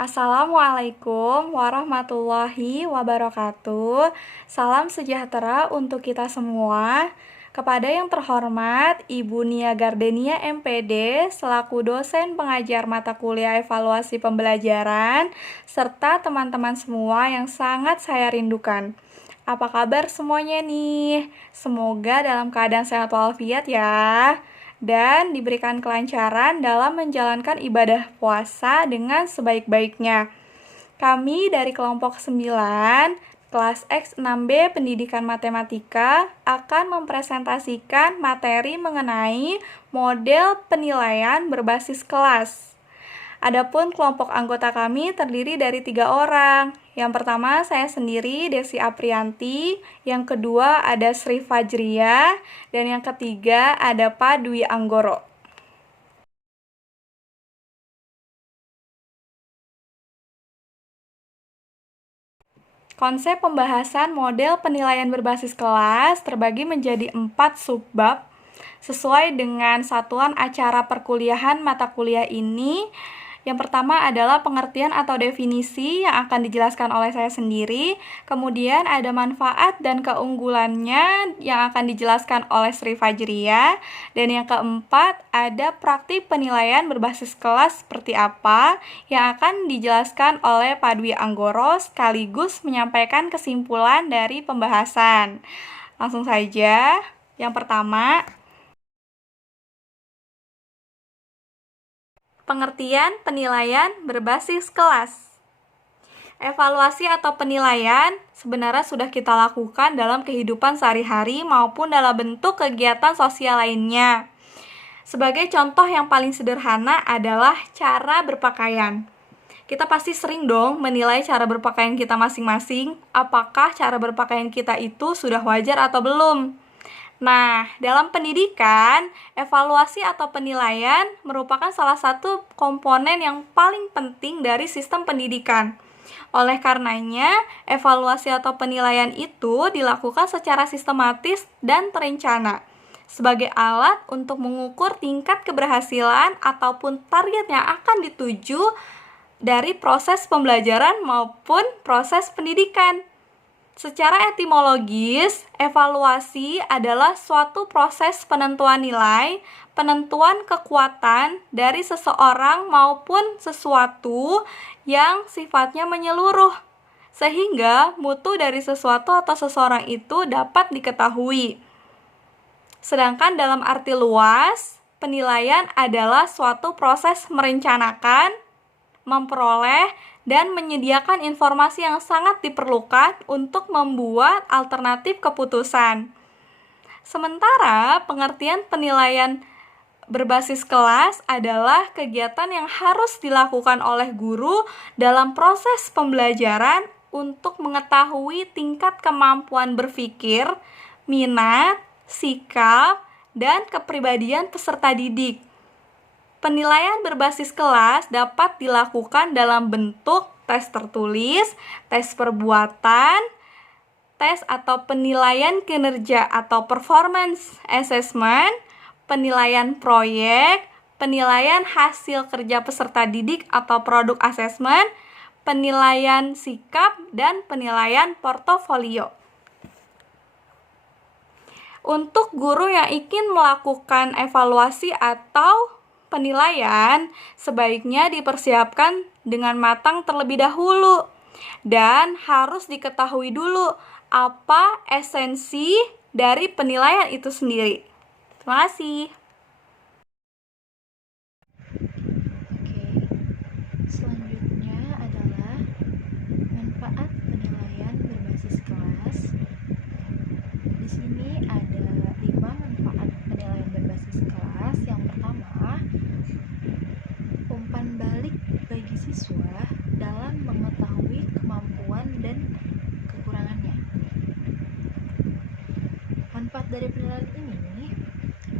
Assalamualaikum warahmatullahi wabarakatuh. Salam sejahtera untuk kita semua. Kepada yang terhormat Ibu Nia Gardenia MPD selaku dosen pengajar mata kuliah evaluasi pembelajaran serta teman-teman semua yang sangat saya rindukan. Apa kabar semuanya nih? Semoga dalam keadaan sehat walafiat ya, dan diberikan kelancaran dalam menjalankan ibadah puasa dengan sebaik-baiknya. Kami dari kelompok 9, kelas X6B Pendidikan Matematika akan mempresentasikan materi mengenai model penilaian berbasis kelas. Adapun kelompok anggota kami terdiri dari 3 orang. Yang pertama saya sendiri, Desi Aprianti. Yang kedua ada Sri Fajria. Dan yang ketiga ada Pak Dwi Anggoro. Konsep pembahasan model penilaian berbasis kelas terbagi menjadi 4 subbab sesuai dengan satuan acara perkuliahan mata kuliah ini. Yang pertama adalah pengertian atau definisi yang akan dijelaskan oleh saya sendiri. Kemudian ada manfaat dan keunggulannya yang akan dijelaskan oleh Sri Fajria. Dan yang keempat ada praktik penilaian berbasis kelas seperti apa yang akan dijelaskan oleh Pak Dwi Anggoro sekaligus menyampaikan kesimpulan dari pembahasan. Langsung saja. Yang pertama, pengertian penilaian berbasis kelas. Evaluasi atau penilaian sebenarnya sudah kita lakukan dalam kehidupan sehari-hari maupun dalam bentuk kegiatan sosial lainnya. Sebagai contoh yang paling sederhana adalah cara berpakaian. Kita pasti sering dong menilai cara berpakaian kita masing-masing, apakah cara berpakaian kita itu sudah wajar atau belum. Nah, dalam pendidikan, evaluasi atau penilaian merupakan salah satu komponen yang paling penting dari sistem pendidikan. Oleh karenanya, evaluasi atau penilaian itu dilakukan secara sistematis dan terencana sebagai alat untuk mengukur tingkat keberhasilan ataupun target yang akan dituju dari proses pembelajaran maupun proses pendidikan. Secara etimologis, evaluasi adalah suatu proses penentuan nilai, penentuan kekuatan dari seseorang maupun sesuatu yang sifatnya menyeluruh, sehingga mutu dari sesuatu atau seseorang itu dapat diketahui. Sedangkan dalam arti luas, penilaian adalah suatu proses merencanakan, memperoleh, dan menyediakan informasi yang sangat diperlukan untuk membuat alternatif keputusan. Sementara pengertian penilaian berbasis kelas adalah kegiatan yang harus dilakukan oleh guru dalam proses pembelajaran untuk mengetahui tingkat kemampuan berpikir, minat, sikap, dan kepribadian peserta didik. Penilaian berbasis kelas dapat dilakukan dalam bentuk tes tertulis, tes perbuatan, tes atau penilaian kinerja atau performance assessment, penilaian proyek, penilaian hasil kerja peserta didik atau produk assessment, penilaian sikap, dan penilaian portofolio. Untuk guru yang ingin melakukan evaluasi atau penilaian, sebaiknya dipersiapkan dengan matang terlebih dahulu dan harus diketahui dulu apa esensi dari penilaian itu sendiri. Terima kasih. Selanjutnya adalah manfaat penilaian berbasis kelas. Di sini ada 5 manfaat penilaian berbasis kelas. Yang pertama, umpan balik bagi siswa dalam mengetahui kemampuan dan kekurangannya. Manfaat dari penilaian ini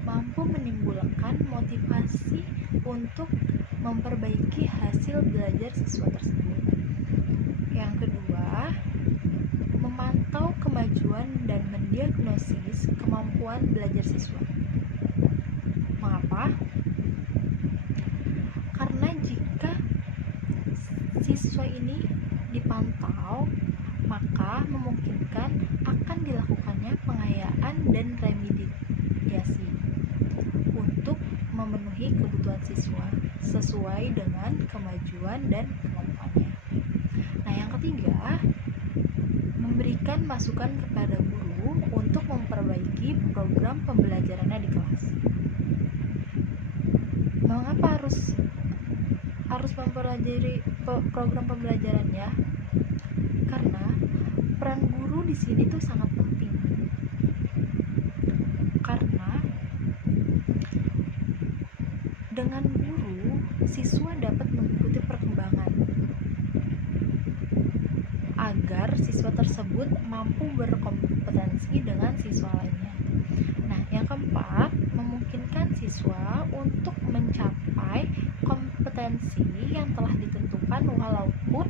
mampu menimbulkan motivasi untuk memperbaiki hasil belajar siswa tersebut. Yang kedua, memantau kemajuan dan mendiagnosis kemampuan belajar siswa. Mengapa? Karena jika siswa ini dipantau, maka memungkinkan akan dilakukannya pengayaan dan remediasi untuk memenuhi kebutuhan siswa sesuai dengan kemajuan dan kemampuannya. Nah, yang ketiga, memberikan masukan kepada guru untuk memperbaiki program pembelajarannya di kelas. Mengapa harus mempelajari program pembelajarannya? Karena peran guru di sini tuh sangat penting. Karena dengan guru, siswa dapat mengikuti perkembangan agar siswa tersebut mampu berkompetensi dengan siswa lainnya. Nah, yang keempat, memungkinkan siswa untuk mencapai kompetensi yang telah ditentukan walaupun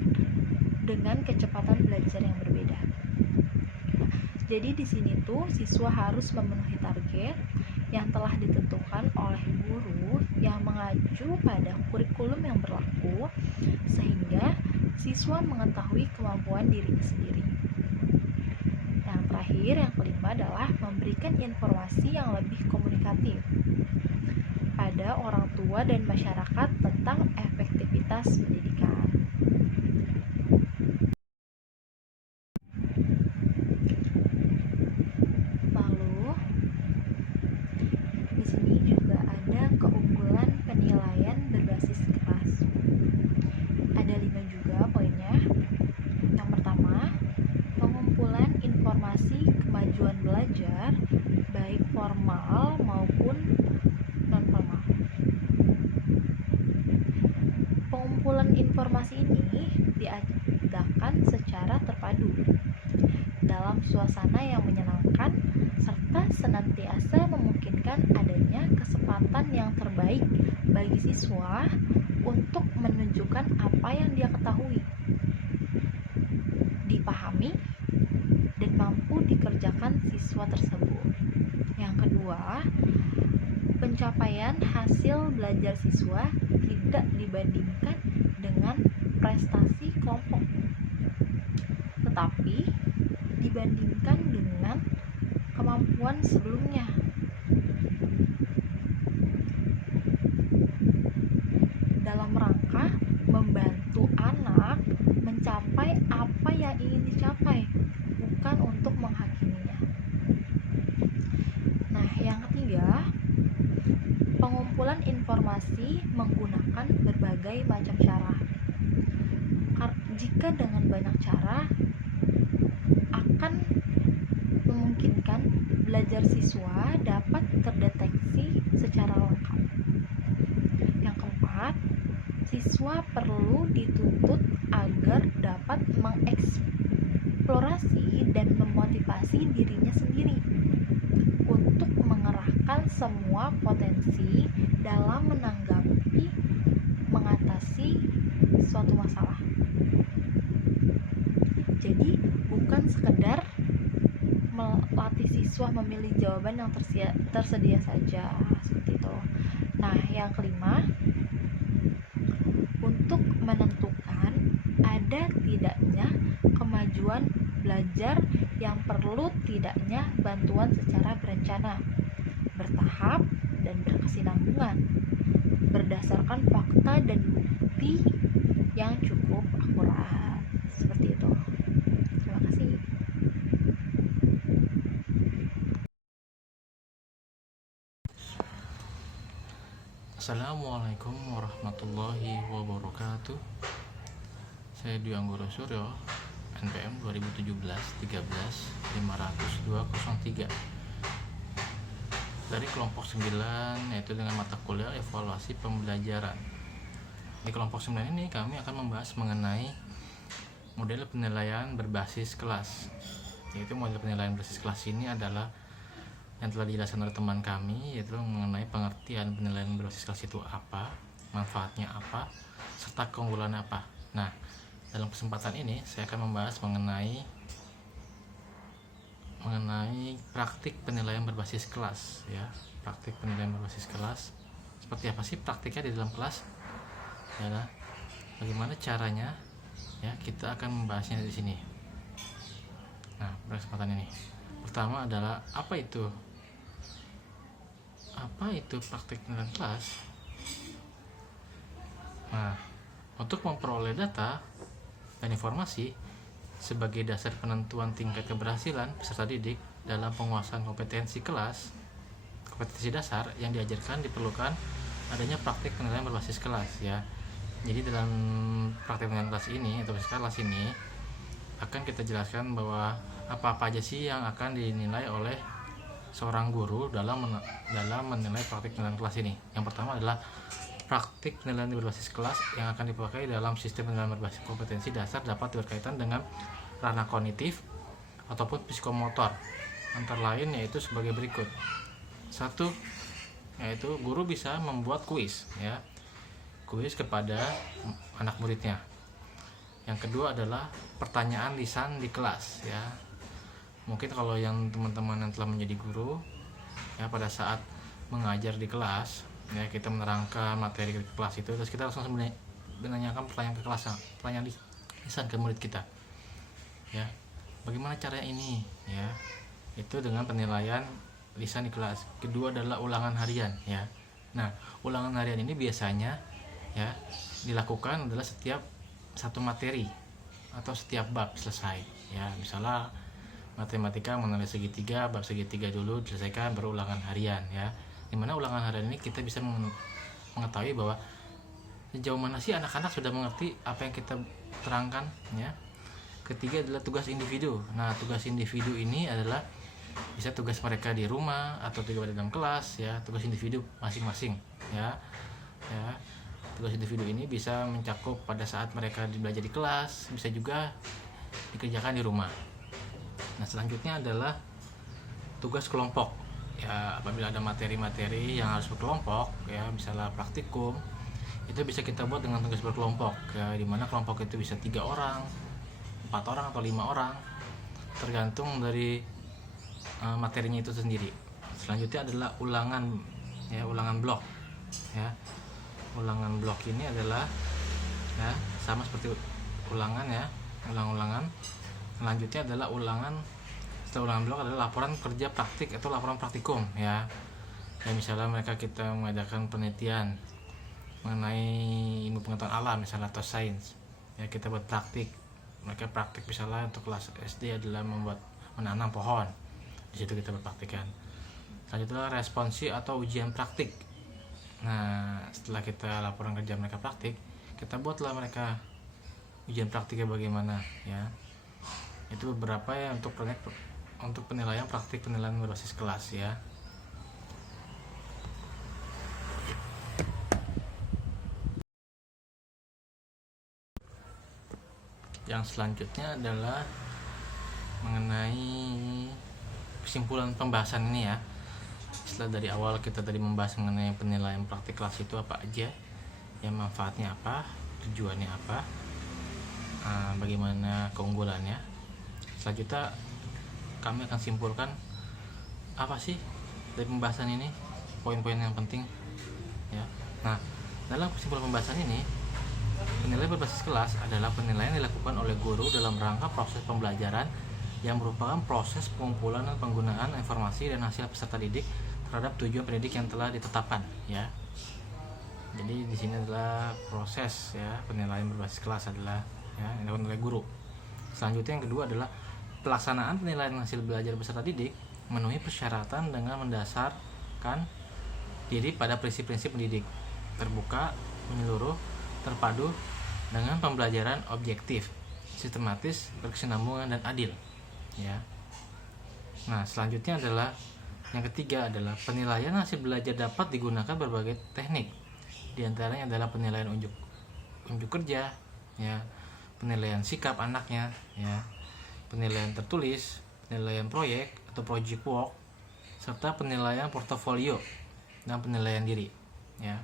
dengan kecepatan belajar yang berbeda. Jadi di sini tuh siswa harus memenuhi target yang telah ditentukan oleh guru yang mengacu pada kurikulum yang berlaku sehingga siswa mengetahui kemampuan dirinya sendiri. Yang terakhir, yang kelima adalah memberikan informasi yang lebih komunikatif pada orang tua dan masyarakat tentang efektivitas pendidikan. Lalu, di sini juga ada keunggulan penilaian berbasis kelas. Ada 5 juga poinnya. Yang pertama, pengumpulan informasi kemajuan belajar baik formal maupun non-formal. Pengumpulan informasi ini diadakan secara terpadu dalam suasana yang menyenangkan serta senantiasa memungkinkan adanya kesempatan yang terbaik bagi siswa untuk menunjukkan apa yang dia ketahui, dipahami, dan mampu dikerjakan siswa tersebut. Yang kedua, pencapaian hasil belajar siswa tidak dibandingkan dengan prestasi kelompok, tetapi dibandingkan dengan kemampuan sebelumnya. Dalam rangka membantu anak mencapai apa yang ingin dicapai, bukan untuk menghakiminya. Nah, yang ketiga, pengumpulan informasi menggunakan berbagai macam cara. Jika dengan banyak cara akan memungkinkan belajar siswa dapat terdeteksi secara lengkap. Yang keempat, siswa perlu dituntut agar dapat mengeksplorasi dan memotivasi dirinya sendiri untuk mengerahkan semua potensi dalam mengatasi suatu masalah. Jadi bukan sekedar melatih siswa memilih jawaban yang tersedia saja, seperti itu. Nah, yang kelima, untuk menentukan ada tidaknya kemajuan belajar yang perlu tidaknya bantuan secara berencana, bertahap, dan berkesinambungan berdasarkan fakta dan bukti yang cukup akurat. Seperti itu. Terima kasih. Assalamualaikum warahmatullahi wabarakatuh. Saya Dwi Anggoro Suryo, NPM 2017-13-50203 dari kelompok 9, yaitu dengan mata kuliah evaluasi pembelajaran. Di kelompok 9 ini kami akan membahas mengenai model penilaian berbasis kelas. Yaitu model penilaian berbasis kelas ini adalah yang telah dijelaskan oleh teman kami, yaitu mengenai pengertian penilaian berbasis kelas itu apa, manfaatnya apa, serta keunggulannya apa. Nah, dalam kesempatan ini saya akan membahas mengenai praktik penilaian berbasis kelas, ya. Praktik penilaian berbasis kelas. Seperti apa sih praktiknya di dalam kelas? Adalah bagaimana caranya Ya, kita akan membahasnya di sini. Nah, pada kesempatan ini, pertama adalah apa itu praktik penilaian kelas. Nah, untuk memperoleh data dan informasi sebagai dasar penentuan tingkat keberhasilan peserta didik dalam penguasaan kompetensi dasar yang diajarkan, diperlukan adanya praktik penilaian berbasis kelas ya. Jadi dalam praktik penilaian kelas ini atau berbasis kelas ini akan kita jelaskan bahwa apa-apa aja sih yang akan dinilai oleh seorang guru dalam menilai praktik penilaian kelas ini. Yang pertama adalah praktik penilaian berbasis kelas yang akan dipakai dalam sistem penilaian berbasis kompetensi dasar dapat berkaitan dengan ranah kognitif ataupun psikomotor, antara lain yaitu sebagai berikut. 1. Yaitu guru bisa membuat kuis ya. Kuis kepada anak muridnya. Yang kedua adalah pertanyaan lisan di kelas ya. Mungkin kalau yang teman-teman yang telah menjadi guru ya, pada saat mengajar di kelas ya, kita menerangkan materi di kelas itu, terus kita langsung menanyakan pertanyaan lisan ke murid kita ya, bagaimana caranya ini ya, itu dengan penilaian lisan di kelas. Kedua adalah ulangan harian ya. Nah, ulangan harian ini biasanya ya dilakukan adalah setiap satu materi atau setiap bab selesai ya. Misalnya matematika mengenai segitiga, bab segitiga dulu diselesaikan, baru ulangan harian ya. Dimana ulangan harian ini kita bisa mengetahui bahwa sejauh mana sih anak-anak sudah mengerti apa yang kita terangkan ya. Ketiga adalah tugas individu. Nah, tugas individu ini adalah bisa tugas mereka di rumah atau tugas di dalam kelas ya, tugas individu masing-masing ya. Tugas individu ini bisa mencakup pada saat mereka belajar di kelas, bisa juga dikerjakan di rumah. Nah, selanjutnya adalah tugas kelompok ya. Apabila ada materi-materi yang harus berkelompok ya, misalnya praktikum, itu bisa kita buat dengan tugas berkelompok ya, dimana kelompok itu bisa 3 orang, 4 orang atau 5 orang, tergantung dari materinya itu sendiri. Selanjutnya adalah ulangan blok ya. Ulangan blok ini adalah ya sama seperti ulangan ya, ulang-ulangan. Selanjutnya adalah setelah ulangan blok adalah laporan kerja praktik atau laporan praktikum ya. Ya, misalnya kita mengadakan penelitian mengenai ilmu pengetahuan alam misalnya atau sains ya, kita buat praktik. Mereka praktik misalnya untuk kelas SD adalah menanam pohon. Di situ kita berpraktikan. Selanjutnya responsi atau ujian praktik. Nah, setelah kita laporan kerja mereka praktik, kita buatlah mereka ujian praktiknya bagaimana ya. Itu beberapa ya untuk penilaian praktik penilaian berbasis kelas ya. Yang selanjutnya adalah mengenai kesimpulan pembahasan ini ya. Setelah dari awal kita tadi membahas mengenai penilaian praktik kelas itu apa aja, yang manfaatnya apa, tujuannya apa, bagaimana keunggulannya. Selanjutnya kami akan simpulkan apa sih dari pembahasan ini, poin-poin yang penting ya. Nah, dalam kesimpulan pembahasan ini, penilaian berbasis kelas adalah penilaian yang dilakukan oleh guru dalam rangka proses pembelajaran yang merupakan proses pengumpulan dan penggunaan informasi dan hasil peserta didik terhadap tujuan pendidik yang telah ditetapkan ya. Jadi di sini adalah proses ya, penilaian berbasis kelas adalah ya yang dilakukan oleh guru. Selanjutnya yang kedua adalah pelaksanaan penilaian hasil belajar peserta didik memenuhi persyaratan dengan mendasarkan diri pada prinsip-prinsip pendidik, terbuka, menyeluruh, terpadu dengan pembelajaran objektif, sistematis, berkesinambungan dan adil ya. Nah, selanjutnya adalah yang ketiga adalah penilaian hasil belajar dapat digunakan berbagai teknik. Di antaranya adalah penilaian unjuk kerja ya, penilaian sikap anaknya ya, penilaian tertulis, penilaian proyek atau project work, serta penilaian portofolio dan penilaian diri ya.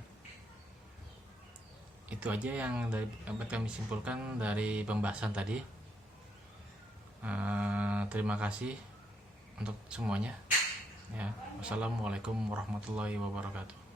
Itu aja yang dapat kami simpulkan dari pembahasan tadi. Terima kasih untuk semuanya ya. Wassalamualaikum warahmatullahi wabarakatuh.